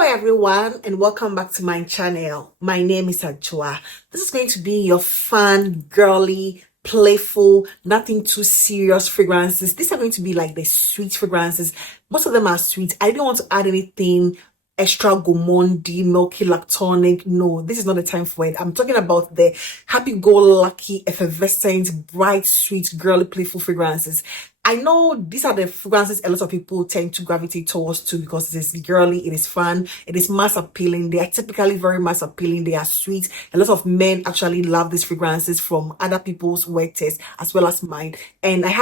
Hello everyone and welcome back to my channel. My name is Ajua. This is going to be your fun, girly, playful, nothing too serious fragrances. These are going to be like the sweet fragrances. Most of them are sweet. I didn't want to add anything extra gourmandy, milky, lactonic. No, this is not the time for it. I'm talking about the happy-go-lucky, effervescent, bright, sweet, girly, playful fragrances. I know these are the fragrances a lot of people tend to gravitate towards too because it is girly, it is fun, it is mass appealing. They are typically very mass appealing. They are sweet. A lot of men actually love these fragrances from other people's wear taste as well as mine. And I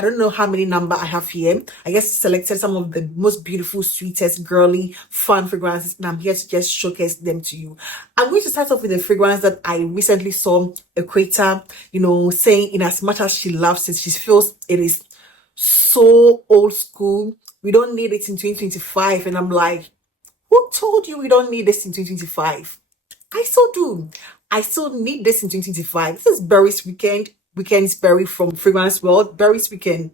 don't know how many number I have here. I guess selected some of the most beautiful, sweetest, girly, fun fragrances, and I'm here to just showcase them to you. I'm going to start off with a fragrance that I recently saw a creator, saying in as much as she loves it, she feels it is so old school. We don't need it in 2025. And I'm like, who told you we don't need this in 2025? I still do. I still need this in 2025. This is Berry's Weekend's Berry from Fragrance World. Berry's Weekend.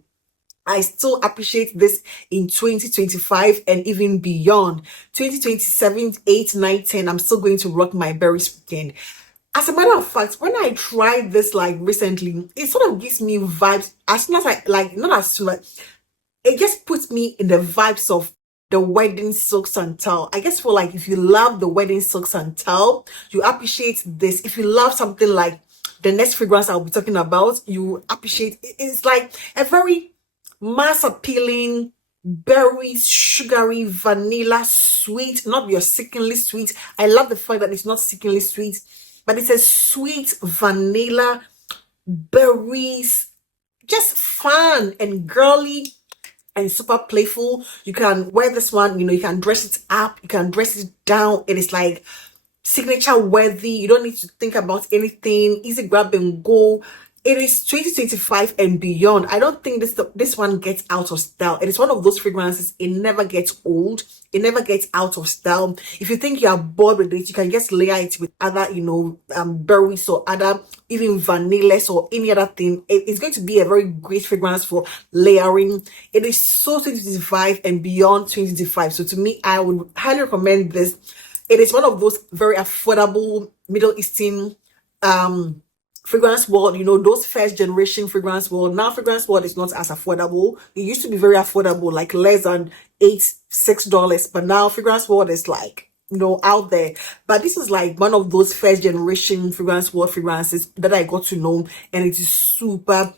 I still appreciate this in 2025 and even beyond. 2027, 8, 9, 10, I'm still going to rock my Berry's Weekend. As a matter of fact, when I tried this like recently, it sort of gives me vibes. As soon as it just puts me in the vibes of the wedding silk santal. I guess for like, if you love the wedding silk santal, you appreciate this. If you love something like the next fragrance I'll be talking about, you appreciate it. It's like a very mass appealing, berries, sugary, vanilla, sweet, not your sickeningly sweet. I love the fact that it's not sickeningly sweet, but it's a sweet vanilla, berries, just fun and girly and super playful. You can wear this one, you can dress it up, you can dress it down. It is like signature worthy. You don't need to think about anything. Easy grab and go. It is 2025 and beyond. I don't think this one gets out of style. It is one of those fragrances. It never gets old. It never gets out of style. If you think you are bored with it, you can just layer it with other, berries or other, even vanillas or any other thing. It's going to be a very great fragrance for layering. It is so 2025 and beyond 2025. So to me, I would highly recommend this. It is one of those very affordable Middle Eastern, fragrance world, those first generation fragrance world. Now fragrance world is not as affordable. It used to be very affordable, like less than $6, but now fragrance world is like, out there. But this is like one of those first generation fragrance world fragrances that I got to know, and it is super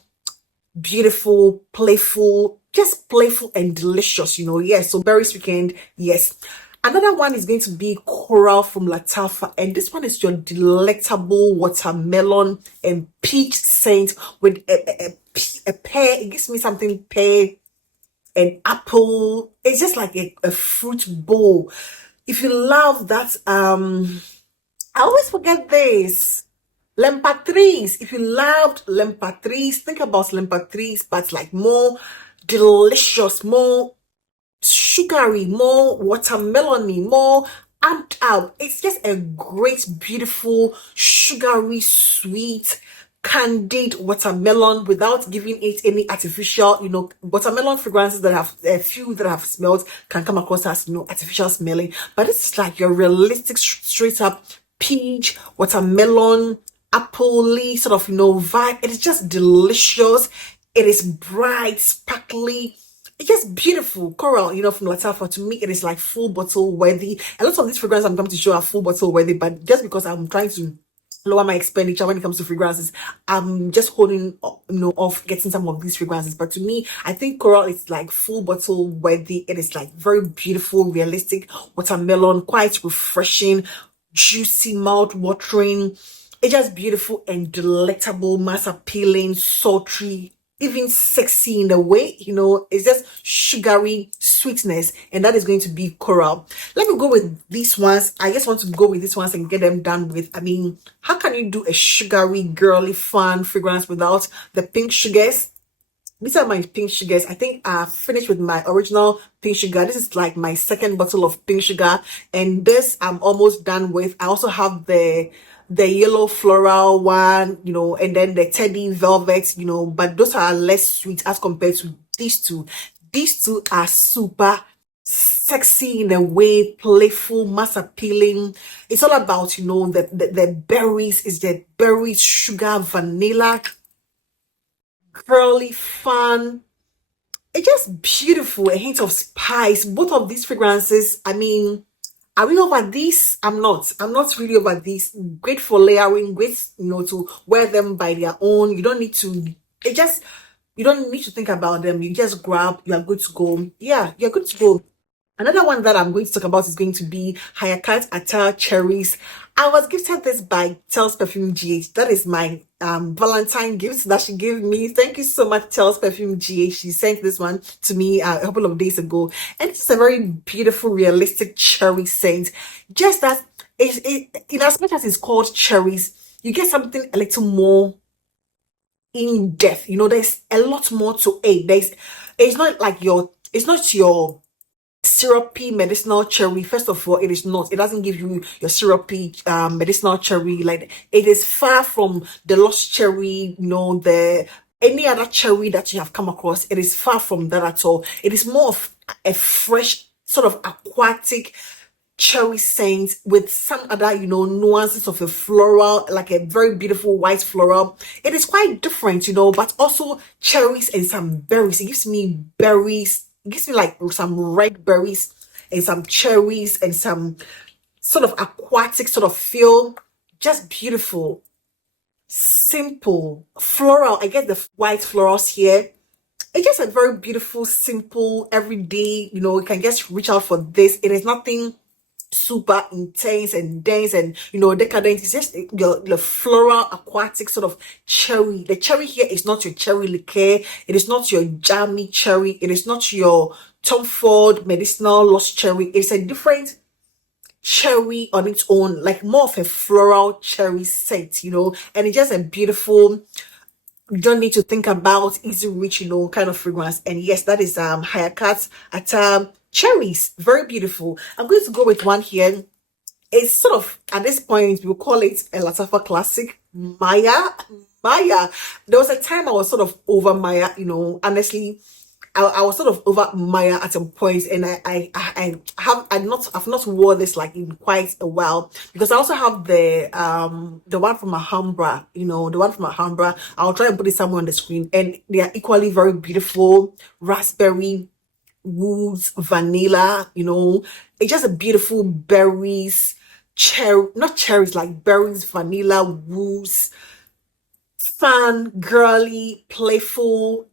beautiful, playful, just playful and delicious, Yes, so Berry's Weekend, yes. Another one is going to be Coral from Lattafa, and this one is your delectable watermelon and peach scent with a pear. It gives me something pear and apple. It's just like a fruit bowl. If you love that, I always forget this. L'Emperatrice. If you loved L'Emperatrice, think about L'Emperatrice, but like more delicious, more sugary, more watermelony, more amped up. It's just a great, beautiful, sugary, sweet, candied watermelon without giving it any artificial, watermelon fragrances that have a few that have smelled can come across as, artificial smelling. But this is like your realistic, straight up peach, watermelon, apple-y sort of, vibe. It is just delicious. It is bright, sparkly. It's just beautiful. Coral, from Lattafa, to me, it is like full bottle worthy. A lot of these fragrances I'm going to show are full bottle worthy, but just because I'm trying to lower my expenditure when it comes to fragrances, I'm just holding, off getting some of these fragrances. But to me, I think Coral is like full bottle worthy. It is like very beautiful, realistic watermelon, quite refreshing, juicy, mouth watering. It's just beautiful and delectable, mass appealing, sultry, even sexy in the way, it's just sugary sweetness, and that is going to be Coral. Let me go with these ones. I just want to go with these ones and get them done with. I mean, how can you do a sugary, girly, fun fragrance without the pink sugars? These are my pink sugars. I think I finished with my original pink sugar. This is like my second bottle of pink sugar, and this I'm almost done with. I also have the yellow floral one, and then the teddy velvet, but those are less sweet as compared to these two. These two are super sexy in a way, playful, mass appealing. It's all about, the berries, is the berries, sugar, vanilla, girly, fun. It's just beautiful, a hint of spice. Both of these fragrances, I mean, are we over this? I'm not. I'm not really over this. Great for layering, great, to wear them by their own. You don't need to, it just, you don't need to think about them. You just grab, you are good to go. Yeah, you're good to go. Another one that I'm going to talk about is going to be Heyakat Attar Cherries. I was gifted this by Tels Perfume GH. That is my Valentine gift that she gave me. Thank you so much, Tels Perfume GH. She sent this one to me a couple of days ago. And it's a very beautiful, realistic cherry scent. Just that, in as much as it's called cherries, you get something a little more in depth. There's a lot more to it. It's not like it's not your syrupy medicinal cherry. First of all, it is not, it doesn't give you your syrupy medicinal cherry. Like, it is far from the lost cherry, the any other cherry that you have come across. It is far from that at all. It is more of a fresh sort of aquatic cherry scent with some other, nuances of a floral, like a very beautiful white floral. It is quite different, but also cherries and some berries. It gives me berries. It gives me like some red berries and some cherries and some sort of aquatic sort of feel. Just beautiful, simple, floral. I get the white florals here. It's just a very beautiful, simple, everyday, you can just reach out for this. It is nothing super intense and dense and decadent. It's just the floral aquatic sort of cherry. The cherry here is not your cherry liqueur. It is not your jammy cherry. It is not your Tom Ford medicinal lost cherry. It's a different cherry on its own, like more of a floral cherry scent, and it's just a beautiful, you don't need to think about, easy reach, kind of fragrance. And yes, that is Heyakat at Cherries. Very beautiful. I'm going to go with one here. It's sort of, at this point, we'll call it a Lattafa classic, Mayar. Mayar. There was a time I was sort of over Mayar, honestly. I was sort of over Mayar at some point, and I've not wore this like in quite a while, because I also have the one from Alhambra, the one from Alhambra. I'll try and put it somewhere on the screen, and they are equally very beautiful. Raspberry, woods, vanilla, it's just a beautiful berries, not cherries, like berries, vanilla, woods, fun, girly, playful.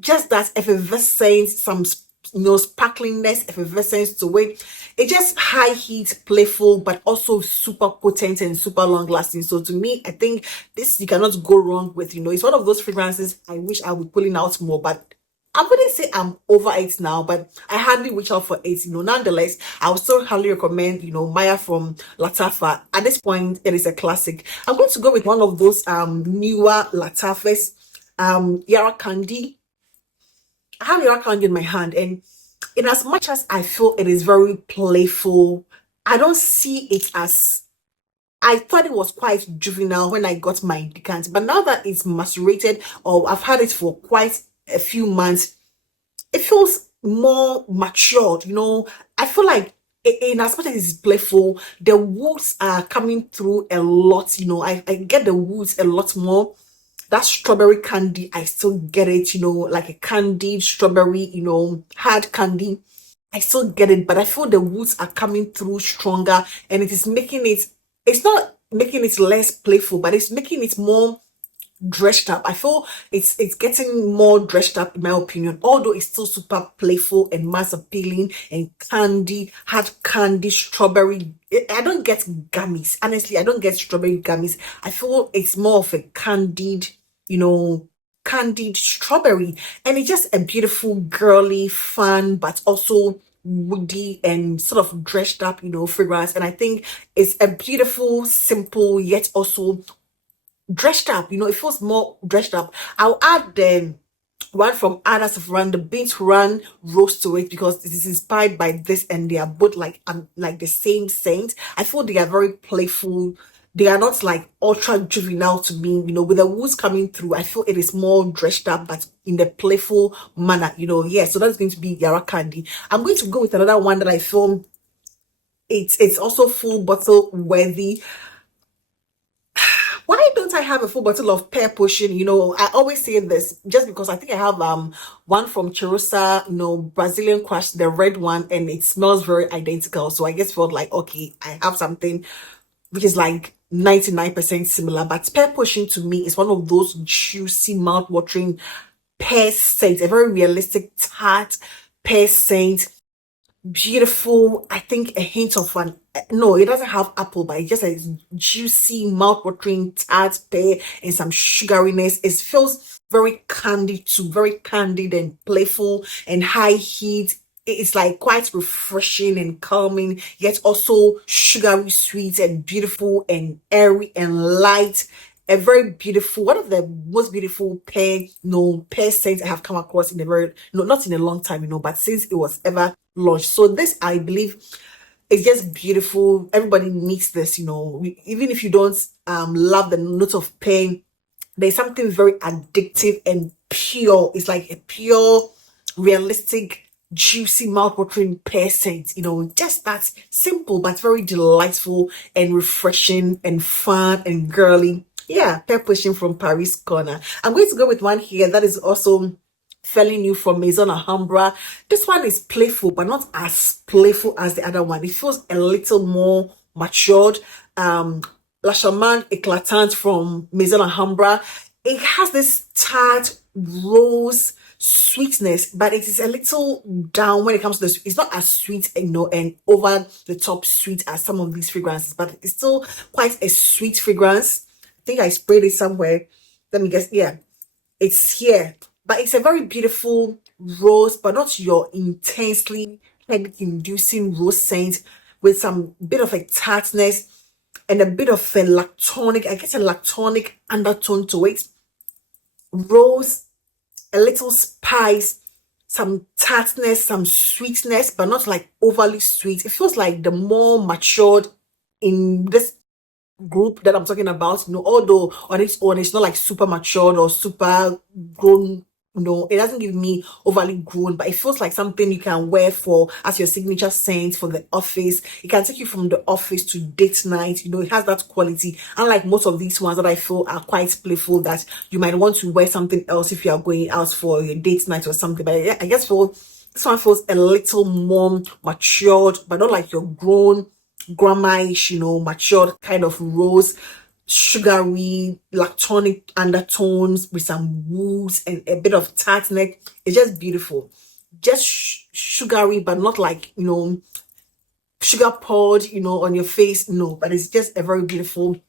Just that effervescence, some sparklingness, effervescence to it. It's just high heat, playful, but also super potent and super long lasting. So to me, I think this you cannot go wrong with. It's one of those fragrances I wish I would pulling out more, but I wouldn't say I'm over it now, but I hardly reach out for it. Nonetheless, I would still highly recommend, Mayar from Lattafa. At this point, it is a classic. I'm going to go with one of those newer Lattafas, Yara Candy. I have Yara Candy in my hand, and in as much as I feel it is very playful, I don't see it as, I thought it was quite juvenile when I got my decant, but now that it's macerated, or I've had it for quite a few months, it feels more matured. I feel like in as much as it's playful, the woods are coming through a lot. I get the woods a lot more. That strawberry candy, I still get it, like a candied strawberry, hard candy. I still get it, but I feel the woods are coming through stronger, and it is making it's not making it less playful, but it's making it more dressed up. I feel it's getting more dressed up, in my opinion, although it's still super playful and mass appealing and candy, hard candy, strawberry. I don't get gummies. Honestly, I don't get strawberry gummies. I feel it's more of a candied, candied strawberry, and it's just a beautiful, girly, fun, but also woody and sort of dressed up, fragrance. And I think it's a beautiful, simple, yet also dressed up. It feels more dressed up. I'll add the one from Ada Saffron, the Beans Run Rose to it, because this is inspired by this, and they are both like the same scent. I feel they are very playful, They are not like ultra juvenile to me, with the woods coming through. I feel it is more dressed up, but in the playful manner, Yeah, so that's going to be Yara Candy. I'm going to go with another one that I feel it's also full bottle worthy. Why don't I have a full bottle of Pear Potion? I always say this just because I think I have one from Cherries, Brazilian Crush, the red one, and it smells very identical. So I just felt like, okay, I have something which is like 99% similar. But Pear Potion to me is one of those juicy, mouth-watering pear scents, a very realistic tart pear scent, beautiful. I think a hint of one. No, it doesn't have apple, but it just has juicy, mouth-watering tart pear and some sugariness. It feels very candy too, very candid and playful and high heat. It's like quite refreshing and calming, yet also sugary sweet and beautiful and airy and light. A very beautiful, one of the most beautiful pear scents I have come across in a very, no, not in a long time, but since it was ever launched. So this, I believe, is just beautiful. Everybody needs this, even if you don't love the note of pain, there's something very addictive and pure. It's like a pure, realistic, juicy, mouth-watering pear scent, just that simple but very delightful and refreshing and fun and girly. Yeah, Pear Potion from Paris Corner. I'm going to go with one here that is also fairly new from Maison Alhambra. This one is playful, but not as playful as the other one. It feels a little more matured. Lachamante Eclatant from Maison Alhambra. It has this tart rose sweetness, but it is a little down when it comes to this. It's not as sweet, and over the top sweet as some of these fragrances, but it's still quite a sweet fragrance. I think I sprayed it somewhere. Let me guess. Yeah, it's here. But it's a very beautiful rose, but not your intensely headache-inducing rose scent with some bit of a tartness and a bit of a lactonic, I guess a lactonic undertone to it. Rose, a little spice, some tartness, some sweetness, but not like overly sweet. It feels like the more matured in this group that I'm talking about, although on its own it's not like super matured or super grown. It doesn't give me overly grown, but it feels like something you can wear for as your signature scent for the office. It can take you from the office to date night. It has that quality. Unlike most of these ones that I feel are quite playful, that you might want to wear something else if you are going out for your date night or something. But I guess this one feels a little more matured, but not like your grown grandma-ish, matured kind of rose, sugary, lactonic undertones with some woods and a bit of tartness. It's just beautiful. Just sugary, but not like, sugar poured, on your face. No, but it's just a very beautiful,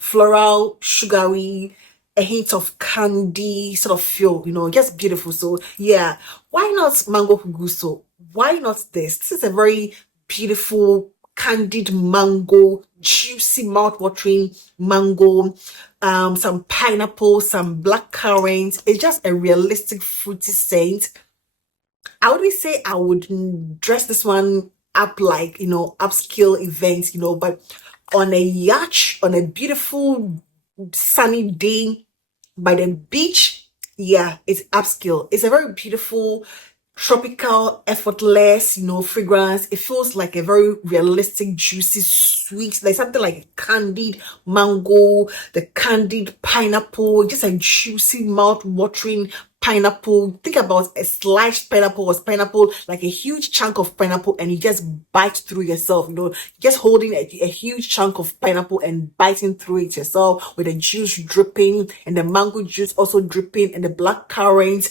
floral, sugary, a hint of candy sort of feel, just beautiful. So yeah, why not Mango Jugoso? Why not this? This is a very beautiful, candied mango, juicy, mouth-watering mango, some pineapple, some black currant. It's just a realistic fruity scent. I would say I would dress this one up like, upscale events, but on a yacht, on a beautiful sunny day by the beach, yeah, it's upscale. It's a very beautiful, tropical, effortless, fragrance. It feels like a very realistic, juicy, sweet, like something like a candied mango, the candied pineapple, just a juicy, mouth-watering pineapple. Think about a sliced pineapple or pineapple, like a huge chunk of pineapple, and you just bite through yourself, just holding a huge chunk of pineapple and biting through it yourself with the juice dripping and the mango juice also dripping and the black currant.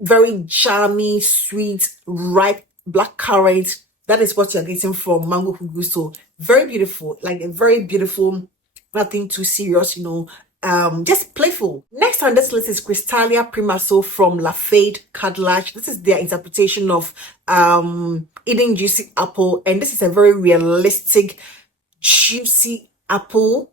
Very charming, sweet, ripe black currant. That is what you're getting from Mango Jugoso. Very beautiful, like a very beautiful, nothing too serious, just playful. Next on this list is Crystallia Primaso from La Fade Cadillac. This is their interpretation of eating juicy apple, and this is a very realistic, juicy apple,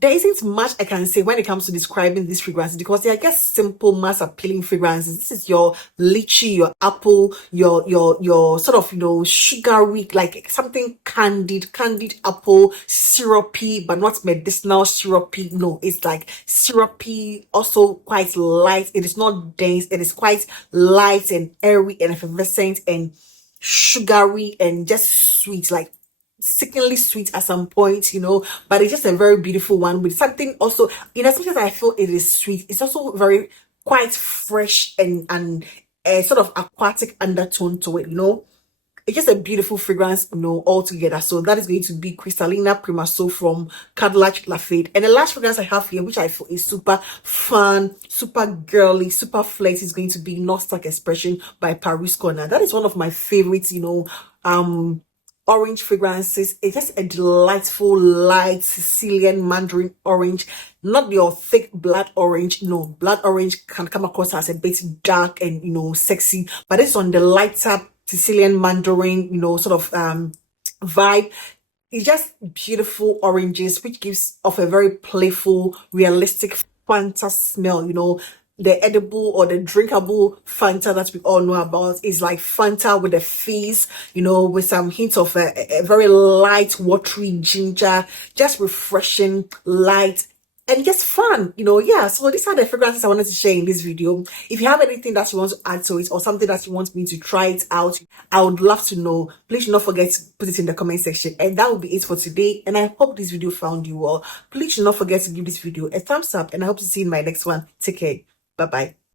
there isn't much I can say when it comes to describing these fragrances because they are just simple, mass appealing fragrances. This is your lychee, your apple, your sort of, sugary, like something candied apple, syrupy, but not medicinal syrupy. No, it's like syrupy, also quite light. It is not dense. It is quite light and airy and effervescent and sugary and just sweet, like sickeningly sweet at some point, but it's just a very beautiful one with something also, in as much as I feel it is sweet, it's also very quite fresh and a sort of aquatic undertone to it, It's just a beautiful fragrance, altogether. So that is going to be Crystallia Primaso from Cadillac Lafayette. And the last fragrance I have here, which I feel is super fun, super girly, super flirty, is going to be Nostalgic Expression by Paris Corner. That is one of my favorites, orange fragrances. It's just a delightful light Sicilian mandarin orange, not your thick blood orange. No, blood orange can come across as a bit dark and sexy, but it's on the lighter Sicilian mandarin sort of vibe. It's just beautiful oranges, which gives off a very playful, realistic Fanta smell. The edible or the drinkable Fanta that we all know about is like Fanta with a fizz, with some hints of a very light, watery ginger, just refreshing, light, and just fun, yeah. So these are the fragrances I wanted to share in this video. If you have anything that you want to add to it or something that you want me to try it out, I would love to know. Please do not forget to put it in the comment section. And that will be it for today. And I hope this video found you well. Please do not forget to give this video a thumbs up, and I hope to see you in my next one. Take care. Bye-bye.